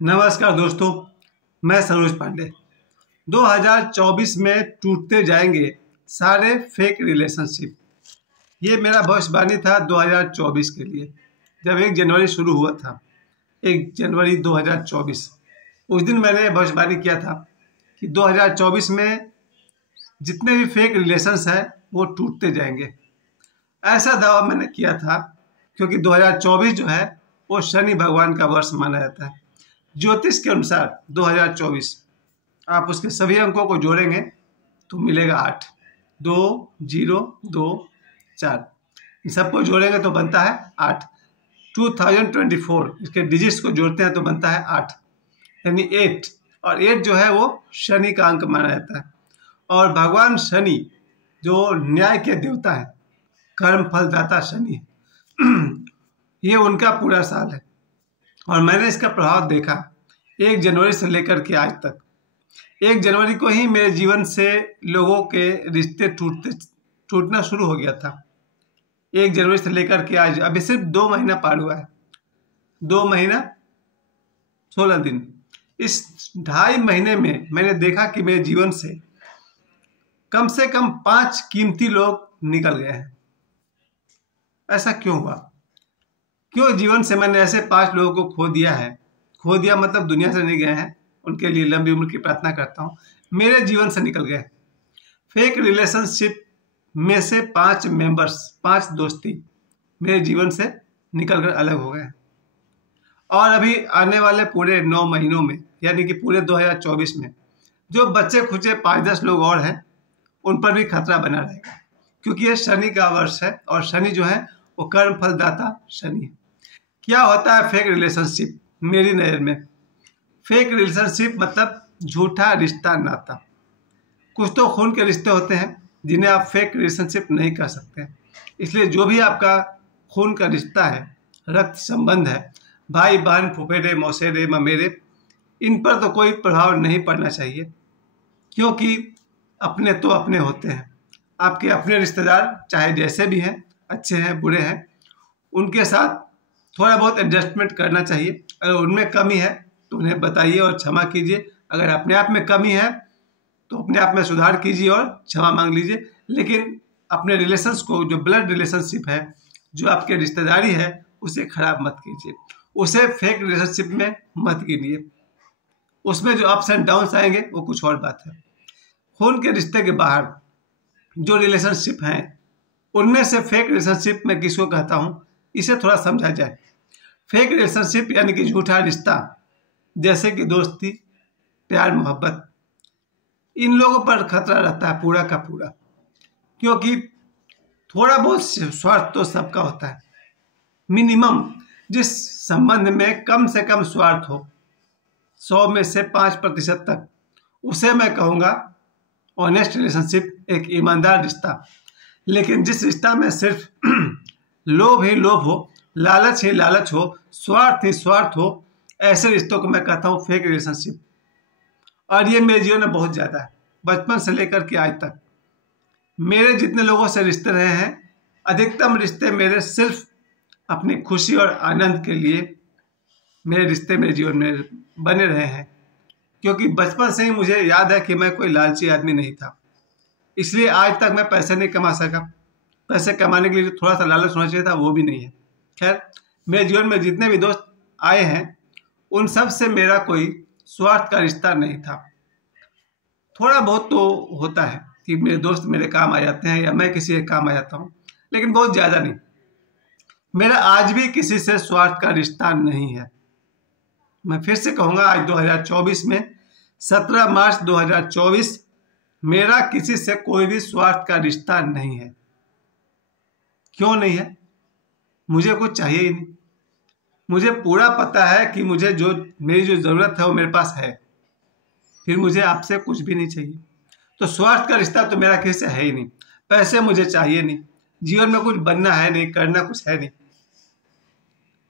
नमस्कार दोस्तों, मैं सरोज पांडे। 2024 में टूटते जाएंगे सारे फेक रिलेशनशिप। ये मेरा भविष्यवाणी था 2024 के लिए, जब 1 जनवरी शुरू हुआ था। 1 जनवरी 2024 उस दिन मैंने भविष्यवाणी किया था कि 2024 में जितने भी फेक रिलेशंस हैं वो टूटते जाएंगे। ऐसा दावा मैंने किया था क्योंकि 2024 जो है वो शनि भगवान का वर्ष माना जाता है। ज्योतिष के अनुसार 2024 आप उसके सभी अंकों को जोड़ेंगे तो मिलेगा 8, 2 0 2 4। इन सबको जोड़ेंगे तो बनता है 8। 2024 इसके डिजिट्स को जोड़ते हैं तो बनता है 8, यानी 8। और 8 जो है वो शनि का अंक माना जाता है। और भगवान शनि जो न्याय के देवता है, कर्म फलदाता शनि ये उनका पूरा साल है। और मैंने इसका प्रभाव देखा 1 जनवरी से लेकर के आज तक। 1 जनवरी को ही मेरे जीवन से लोगों के रिश्ते टूटना शुरू हो गया था। 1 जनवरी से लेकर के आज अभी सिर्फ 2 महीना पार हुआ है। 2 महीना 16 दिन। इस 2.5 महीने में मैंने देखा कि मेरे जीवन से कम 5 कीमती लोग निकल गए हैं। ऐसा क्यों हुआ? क्यों जीवन से मैंने ऐसे 5 लोगों को खो दिया है? खो दिया मतलब दुनिया से नहीं गए हैं, उनके लिए लंबी उम्र की प्रार्थना करता हूँ। मेरे जीवन से निकल गए। फेक रिलेशनशिप में से 5 मेंबर्स, 5 दोस्ती मेरे जीवन से निकल कर अलग हो गए। और अभी आने वाले पूरे 9 महीनों में, यानी कि पूरे 2024 में जो बच्चे खुचे 5-10 लोग और हैं, उन पर भी खतरा बना रहेगा, क्योंकि ये शनि का वर्ष है और शनि जो है वो कर्म फलदाता शनि है। क्या होता है फेक रिलेशनशिप? मेरी नज़र में फेक रिलेशनशिप मतलब झूठा रिश्ता नाता। कुछ तो खून के रिश्ते होते हैं जिन्हें आप फेक रिलेशनशिप नहीं कर सकते। इसलिए जो भी आपका खून का रिश्ता है, रक्त संबंध है, भाई बहन, फुफेरे, मौसेरे, ममेरे, इन पर तो कोई प्रभाव नहीं पड़ना चाहिए, क्योंकि अपने तो अपने होते हैं। आपके अपने रिश्तेदार चाहे जैसे भी हैं, अच्छे हैं बुरे हैं, उनके साथ थोड़ा बहुत एडजस्टमेंट करना चाहिए। अगर उनमें कमी है तो उन्हें बताइए और क्षमा कीजिए। अगर अपने आप में कमी है तो अपने आप में सुधार कीजिए और क्षमा मांग लीजिए। लेकिन अपने रिलेशंस को, जो ब्लड रिलेशनशिप है, जो आपके रिश्तेदारी है, उसे खराब मत कीजिए। उसे फेक रिलेशनशिप में मत गिनिए। उसमें जो अप्स एंड डाउन्स आएंगे वो कुछ और बात है। खून के रिश्ते के बाहर जो रिलेशनशिप हैं, उनमें से फेक रिलेशनशिप मैं किसको कहता हूँ, इसे थोड़ा समझा जाए। फेक रिलेशनशिप यानी कि झूठा रिश्ता, जैसे कि दोस्ती, प्यार, मोहब्बत, इन लोगों पर खतरा रहता है पूरा का पूरा, क्योंकि थोड़ा बहुत स्वार्थ तो सबका होता है। मिनिमम जिस संबंध में कम से कम स्वार्थ हो, 100 में से 5% तक, उसे मैं कहूँगा ऑनेस्ट रिलेशनशिप, एक ईमानदार रिश्ता। लेकिन जिस रिश्ता में सिर्फ लोभ ही लोभ हो, लालच ही लालच हो, स्वार्थ ही स्वार्थ हो, ऐसे रिश्तों को मैं कहता हूँ फेक रिलेशनशिप। और ये मेरे जीवन में बहुत ज़्यादा है। बचपन से लेकर के आज तक मेरे जितने लोगों से रिश्ते रहे हैं, अधिकतम रिश्ते मेरे सिर्फ अपनी खुशी और आनंद के लिए मेरे रिश्ते मेरे जीवन में बने रहे हैं। क्योंकि बचपन से ही मुझे याद है कि मैं कोई लालची आदमी नहीं था, इसलिए आज तक मैं पैसे नहीं कमा सका। पैसे कमाने के लिए थोड़ा सा लालच होना चाहिए था, वो भी नहीं है। खैर, मेरे जीवन में जितने भी दोस्त आए हैं, उन सब से मेरा कोई स्वार्थ का रिश्ता नहीं था। थोड़ा बहुत तो होता है कि मेरे दोस्त मेरे काम आ जाते हैं या मैं किसी के काम आ जाता हूँ, लेकिन बहुत ज़्यादा नहीं। मेरा आज भी किसी से स्वार्थ का रिश्ता नहीं है। मैं फिर से कहूँगा, आज 2024 में 17 मार्च 2024 मेरा किसी से कोई भी स्वार्थ का रिश्ता नहीं है। क्यों नहीं है? मुझे कुछ चाहिए ही नहीं। मुझे पूरा पता है कि मुझे मेरी जो ज़रूरत है वो मेरे पास है। फिर मुझे आपसे कुछ भी नहीं चाहिए। तो स्वार्थ का रिश्ता तो मेरा किसी से है ही नहीं। पैसे मुझे चाहिए नहीं। जीवन में कुछ बनना है नहीं, करना कुछ है नहीं।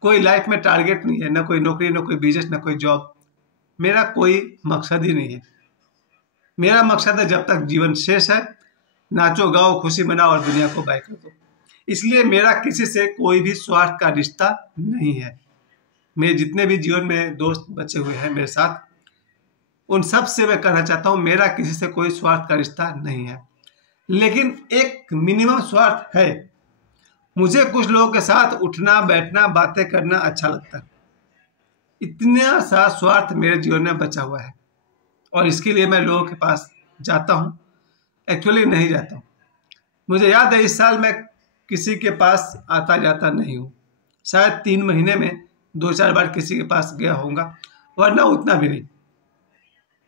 कोई लाइफ में टारगेट नहीं है, ना कोई नौकरी, ना कोई बिजनेस, ना कोई जॉब। मेरा कोई मकसद ही नहीं है। मेरा मकसद है जब तक जीवन शेष है, नाचो गाओ, खुशी मनाओ और दुनिया को बाय कर दो। इसलिए मेरा किसी से कोई भी स्वार्थ का रिश्ता नहीं है। मेरे जितने भी जीवन में दोस्त बचे हुए हैं मेरे साथ, उन सब से मैं कहना चाहता हूँ मेरा किसी से कोई स्वार्थ का रिश्ता नहीं है, लेकिन एक मिनिमम स्वार्थ है। मुझे कुछ लोगों के साथ उठना बैठना बातें करना अच्छा लगता है। इतना सा स्वार्थ मेरे जीवन में बचा हुआ है और इसके लिए मैं लोगों के पास जाता हूँ, एक्चुअली नहीं जाता हूँ। मुझे याद है इस साल मैं किसी के पास आता जाता नहीं हूँ, शायद 3 महीने में 2-4 बार किसी के पास गया होऊंगा, वरना उतना भी नहीं।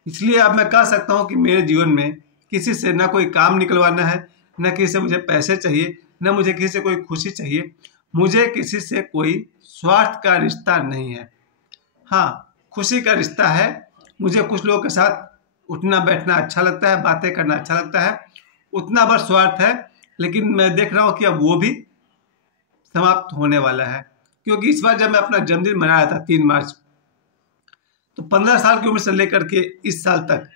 इसलिए अब मैं कह सकता हूँ कि मेरे जीवन में किसी से ना कोई काम निकलवाना है, न किसी से मुझे पैसे चाहिए, न मुझे किसी से कोई खुशी चाहिए। मुझे किसी से कोई स्वार्थ का रिश्ता नहीं है। हाँ, खुशी का रिश्ता है। मुझे कुछ लोगों के साथ उठना बैठना अच्छा लगता है, बातें करना अच्छा लगता है, उतना बड़ा स्वार्थ है। लेकिन मैं देख रहा हूँ कि अब वो भी समाप्त होने वाला है, क्योंकि इस बार जब मैं अपना जन्मदिन मनाया था 3 मार्च, तो 15 साल की उम्र से लेकर के इस साल तक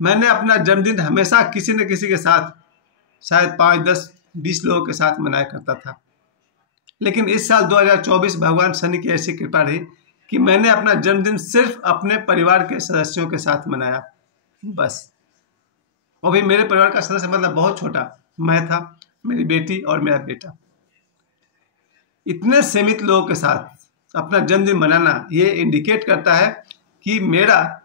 मैंने अपना जन्मदिन हमेशा किसी न किसी के साथ, शायद 5, 10, 20 लोगों के साथ मनाया करता था। लेकिन इस साल 2024 भगवान शनि की ऐसी कृपा रही कि मैंने अपना जन्मदिन सिर्फ अपने परिवार के सदस्यों के साथ मनाया, बस। वो भी मेरे परिवार का सदस्य मतलब बहुत छोटा, मैं था, मेरी बेटी और मेरा बेटा। इतने सीमित लोगों के साथ अपना जन्मदिन मनाना ये इंडिकेट करता है कि मेरा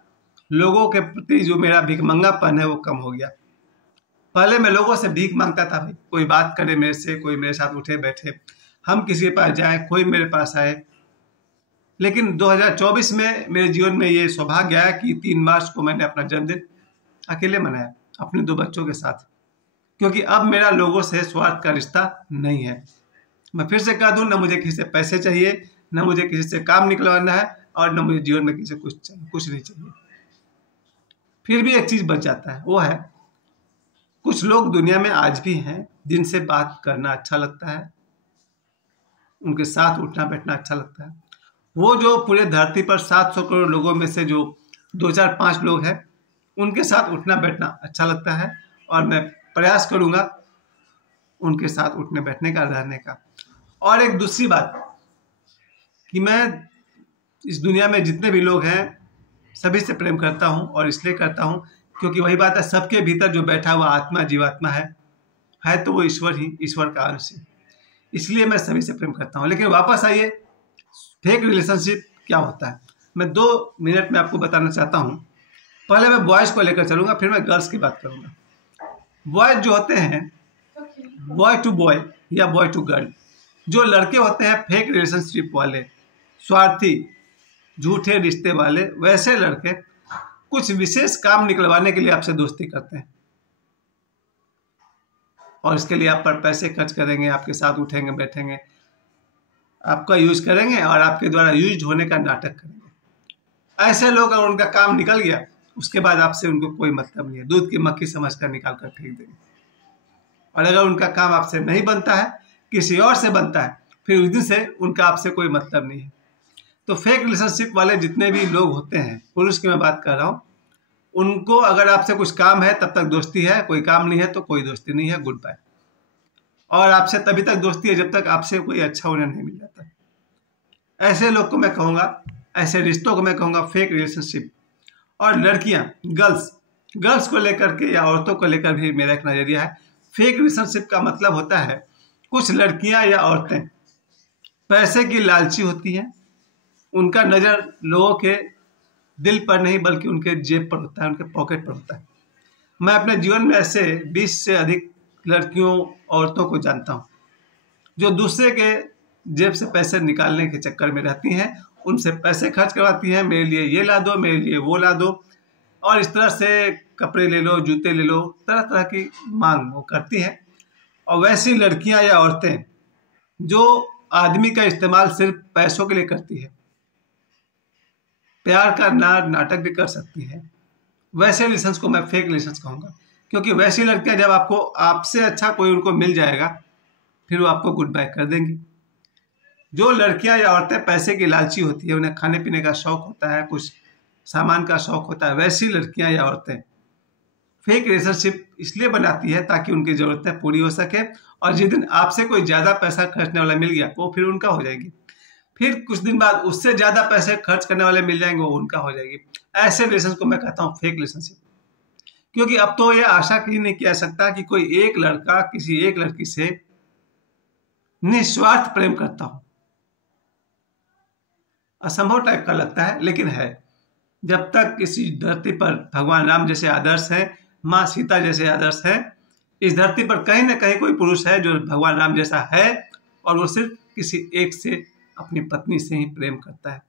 लोगों के प्रति जो मेरा भिखमंगापन है वो कम हो गया। पहले मैं लोगों से भीख मांगता था, भाई कोई बात करे मेरे से, कोई मेरे साथ उठे बैठे, हम किसी के पास जाए, कोई मेरे पास आए। लेकिन 2024 में मेरे जीवन में ये सौभाग्य आया कि 3 मार्च को मैंने अपना जन्मदिन अकेले मनाया अपने 2 बच्चों के साथ, क्योंकि अब मेरा लोगों से स्वार्थ का रिश्ता नहीं है। मैं फिर से कह दूं, न मुझे किसी से पैसे चाहिए, न मुझे किसी से काम निकलवाना है, और न मुझे जीवन में किसी से कुछ नहीं चाहिए। फिर भी एक चीज बच जाता है, वो है कुछ लोग दुनिया में आज भी हैं जिनसे बात करना अच्छा लगता है, उनके साथ उठना बैठना अच्छा लगता है। वो जो पूरे धरती पर 700 करोड़ लोगों में से जो 2-4-5 लोग हैं, उनके साथ उठना बैठना अच्छा लगता है, और मैं प्रयास करूंगा उनके साथ उठने बैठने का, रहने का। और एक दूसरी बात कि मैं इस दुनिया में जितने भी लोग हैं सभी से प्रेम करता हूं, और इसलिए करता हूं क्योंकि वही बात है, सबके भीतर जो बैठा हुआ आत्मा जीवात्मा है तो वो ईश्वर ही, ईश्वर का अंश है। इसलिए मैं सभी से प्रेम करता हूं। लेकिन वापस आइए, फेक रिलेशनशिप क्या होता है, मैं 2 मिनट में आपको बताना चाहता हूं। पहले मैं बॉयज़ को लेकर चलूंगा, फिर मैं गर्ल्स की बात करूंगा। बॉयज़ जो होते हैं, बॉय टू बॉय या बॉय टू गर्ल, जो लड़के होते हैं फेक रिलेशनशिप वाले, स्वार्थी, झूठे रिश्ते वाले, वैसे लड़के कुछ विशेष काम निकलवाने के लिए आपसे दोस्ती करते हैं, और इसके लिए आप पर पैसे खर्च करेंगे, आपके साथ उठेंगे बैठेंगे, आपका यूज करेंगे और आपके द्वारा यूज होने का नाटक करेंगे। ऐसे लोग अगर उनका काम निकल गया, उसके बाद आपसे उनको कोई मतलब नहीं है, दूध की मक्खी समझकर निकाल कर फेंक देंगे। और अगर उनका काम आपसे नहीं बनता है, किसी और से बनता है, फिर उस दिन से उनका आपसे कोई मतलब नहीं है। तो फेक रिलेशनशिप वाले जितने भी लोग होते हैं, पुरुष की मैं बात कर रहा हूँ, उनको अगर आपसे कुछ काम है तब तक दोस्ती है, कोई काम नहीं है तो कोई दोस्ती नहीं है, गुड बाय। और आपसे तभी तक दोस्ती है जब तक आपसे कोई अच्छा उन्हें नहीं मिल जाता। ऐसे लोग को मैं कहूँगा, ऐसे रिश्तों को मैं कहूँगा फेक रिलेशनशिप। और लड़कियाँ, गर्ल्स को लेकर के या औरतों को लेकर भी मेरा एक नज़रिया है। फेक रिलेशनशिप का मतलब होता है कुछ लड़कियाँ या औरतें पैसे की लालची होती हैं, उनका नज़र लोगों के दिल पर नहीं बल्कि उनके जेब पर होता है, उनके पॉकेट पर होता है। मैं अपने जीवन में ऐसे 20 से अधिक लड़कियों औरतों को जानता हूँ जो दूसरे के जेब से पैसे निकालने के चक्कर में रहती हैं, उनसे पैसे खर्च करवाती हैं, मेरे लिए ये ला दो, मेरे लिए वो ला दो, और इस तरह से कपड़े ले लो, जूते ले लो, तरह तरह की मांग वो करती हैं। और वैसी लड़कियां या औरतें जो आदमी का इस्तेमाल सिर्फ पैसों के लिए करती है, प्यार का नाटक भी कर सकती है, वैसे रिलेशंस को मैं फेक रिलेशंस कहूँगा। क्योंकि वैसी लड़कियां जब आपको, आपसे अच्छा कोई उनको मिल जाएगा, फिर वो आपको गुड बाय कर देंगी। जो लड़कियां या औरतें पैसे की लालची होती है, उन्हें खाने पीने का शौक होता है, कुछ सामान का शौक होता है, वैसी लड़कियां या औरतें फेक रिलेशनशिप इसलिए बनाती है ताकि उनकी ज़रूरतें पूरी हो सके, और जिस दिन आपसे कोई ज़्यादा पैसा खर्चने वाला मिल गया वो फिर उनका हो जाएगी। फिर कुछ दिन बाद उससे ज्यादा पैसे खर्च करने वाले मिल जाएंगे, वो उनका हो जाएगी। ऐसे रिलेशन को मैं कहता हूँ फेक रिलेशनशिप। क्योंकि अब तो ये आशा की नहीं किया सकता कि कोई एक लड़का किसी एक लड़की से निस्वार्थ प्रेम करता हो। असंभव टाइप का लगता है, लेकिन है। जब तक किसी धरती पर भगवान राम जैसे आदर्श है, माँ सीता जैसे आदर्श है, इस धरती पर कहीं ना कहीं कोई पुरुष है जो भगवान राम जैसा है, और वो सिर्फ किसी एक से, अपनी पत्नी से ही प्रेम करता है,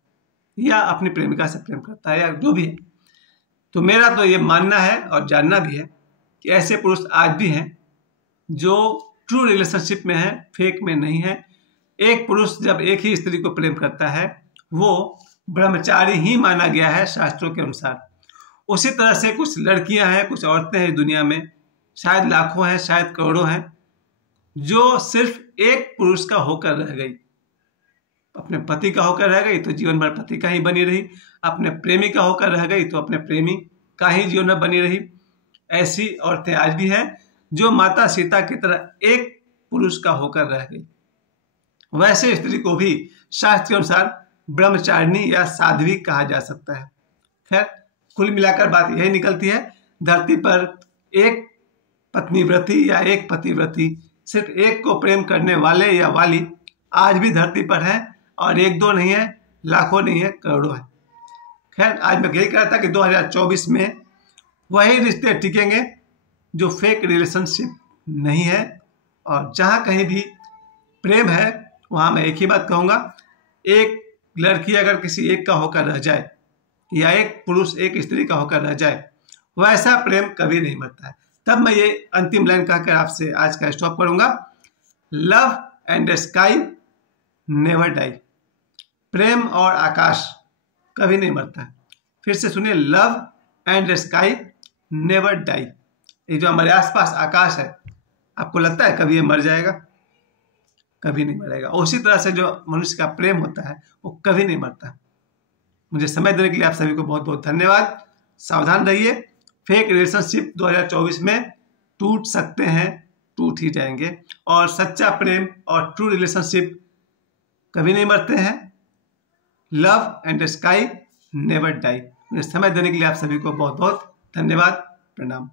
या अपनी प्रेमिका से प्रेम करता है, या जो भी है। तो मेरा तो ये मानना है और जानना भी है कि ऐसे पुरुष आज भी हैं जो ट्रू रिलेशनशिप में है, फेक में नहीं है। एक पुरुष जब एक ही स्त्री को प्रेम करता है वो ब्रह्मचारी ही माना गया है शास्त्रों के अनुसार। उसी तरह से कुछ लड़कियां हैं, कुछ औरतें हैं दुनिया में, शायद लाखों हैं, शायद करोड़ों हैं, जो सिर्फ एक पुरुष का होकर रह गई। अपने पति का होकर रह गई तो जीवन भर पति का ही बनी रही, अपने प्रेमी का होकर रह गई तो अपने प्रेमी का ही जीवन भर बनी रही। ऐसी औरतें आज भी हैं जो माता सीता की तरह एक पुरुष का होकर रह गई। वैसे स्त्री को भी शास्त्र के अनुसार ब्रह्मचारिणी या साध्वी कहा जा सकता है। खैर, कुल मिलाकर बात यही निकलती है, धरती पर एक पत्नीव्रती या एक पतिव्रती, सिर्फ एक को प्रेम करने वाले या वाली आज भी धरती पर है, और एक दो नहीं है, लाखों नहीं है, करोड़ों है। खैर, आज मैं यही कह रहा था कि 2024 में वही रिश्ते टिकेंगे जो फेक रिलेशनशिप नहीं है, और जहाँ कहीं भी प्रेम है वहाँ मैं एक ही बात कहूँगा, एक लड़की अगर किसी एक का होकर रह जाए या एक पुरुष एक स्त्री का होकर रह जाए, वैसा प्रेम कभी नहीं मरता है। तब मैं ये अंतिम लाइन कहकर आपसे आज का स्टॉप करूँगा। Love and sky never die. प्रेम और आकाश कभी नहीं मरता है। फिर से सुनिए, love and sky never die. ये जो हमारे आसपास आकाश है, आपको लगता है कभी ये मर जाएगा? कभी नहीं मरेगा। उसी तरह से जो मनुष्य का प्रेम होता है वो कभी नहीं मरता। मुझे समय देने के लिए आप सभी को बहुत बहुत धन्यवाद। सावधान रहिए, फेक रिलेशनशिप 2024 में टूट सकते हैं, टूट ही जाएंगे, और सच्चा प्रेम और ट्रू रिलेशनशिप कभी नहीं मरते हैं। Love and sky never die. मुझे समय देने के लिए आप सभी को बहुत बहुत धन्यवाद। प्रणाम।